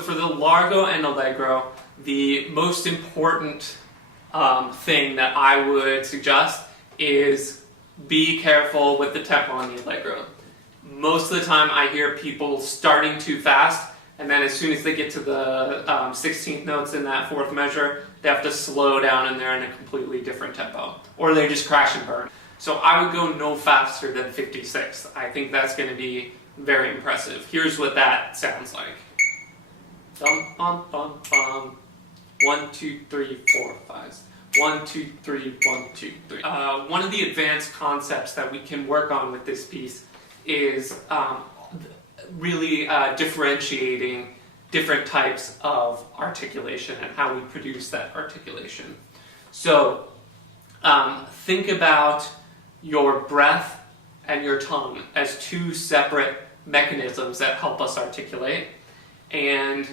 for the largo and allegro, the most important thing that I would suggest is be careful with the tempo on the allegro. Most of the time I hear people starting too fast, and then as soon as they get to the 16th notes in that fourth measure, they have to slow down and they're in a completely different tempo. Or they just crash and burn. So I would go no faster than 56. I think that's going to be very impressive. Here's what that sounds like. Bum, bum, bum, bum. 1, 2, 3, 4, 5. 1, 2, 3, 1, 2, 3. One of the advanced concepts that we can work on with this piece is really differentiating different types of articulation and how we produce that articulation. So think about your breath and your tongue as two separate mechanisms that help us articulate, and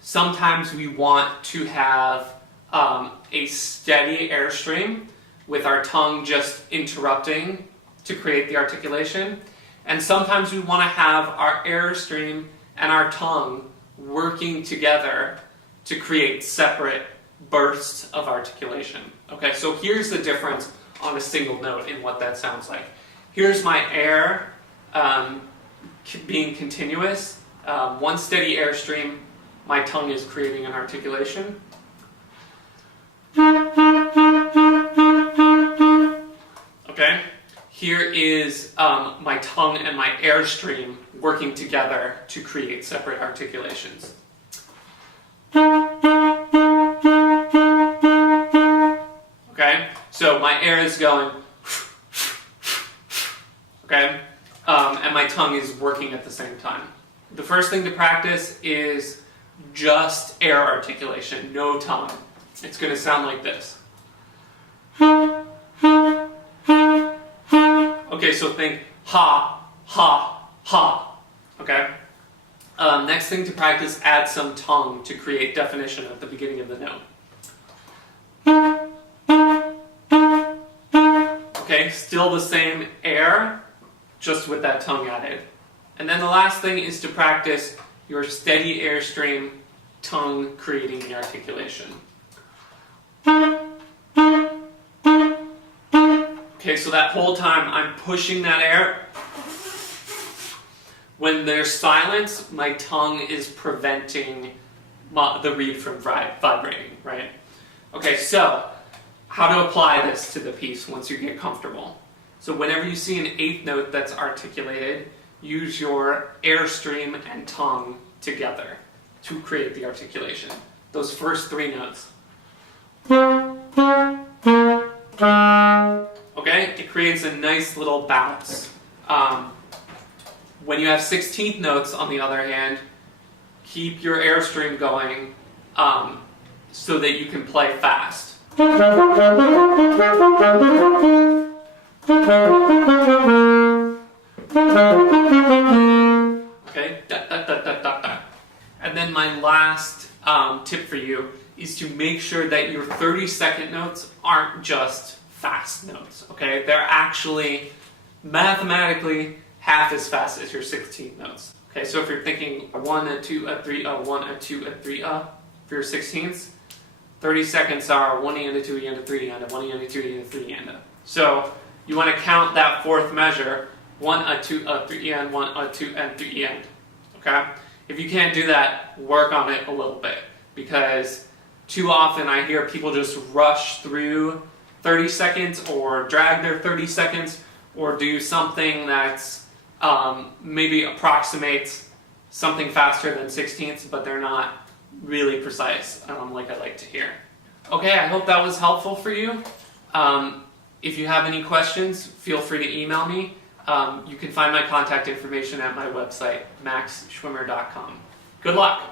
sometimes we want to have a steady airstream with our tongue just interrupting to create the articulation, and sometimes we want to have our airstream and our tongue working together to create separate bursts of articulation. Okay, so here's the difference on a single note in what that sounds like. Here's my air being continuous, one steady airstream, my tongue is creating an articulation. Okay, here is my tongue and my airstream working together to create separate articulations. Okay, so my air is going, okay, and my tongue is working at the same time. The first thing to practice is just air articulation, no tongue. It's going to sound like this. Okay, so think ha, ha, ha. Okay? Next thing to practice, add some tongue to create definition at the beginning of the note. Okay, still the same air, just with that tongue added. And then the last thing is to practice your steady airstream, tongue creating the articulation. Okay, so that whole time I'm pushing that air. When there's silence, my tongue is preventing the reed from vibrating, right? Okay, so how to apply this to the piece once you get comfortable. So whenever you see an eighth note that's articulated, use your airstream and tongue together to create the articulation. Those first three notes. Okay, it creates a nice little bounce. When you have 16th notes, on the other hand, keep your airstream going so that you can play fast. Okay, da, da, da, da, da, da. And then my last tip for you is to make sure that your 30-second notes aren't just fast notes, okay? They're actually mathematically half as fast as your 16th notes. Okay, so if you're thinking a 1, a 2, a 3, a 1, a 2, a 3, a for your 16ths, 30 seconds are 1 and a 2 and a 3 and a 1 and a 2 and a 3 and a. So you want to count that fourth measure, 1, a 2, a 3 and 1, a 2 and 3 and. Okay? If you can't do that, work on it a little bit, because too often I hear people just rush through 30 seconds or drag their 30 seconds or do something that's maybe approximates something faster than 16ths, but they're not really precise, like I like to hear. Okay, I hope that was helpful for you. If you have any questions, feel free to email me. You can find my contact information at my website, maxschwimmer.com. Good luck!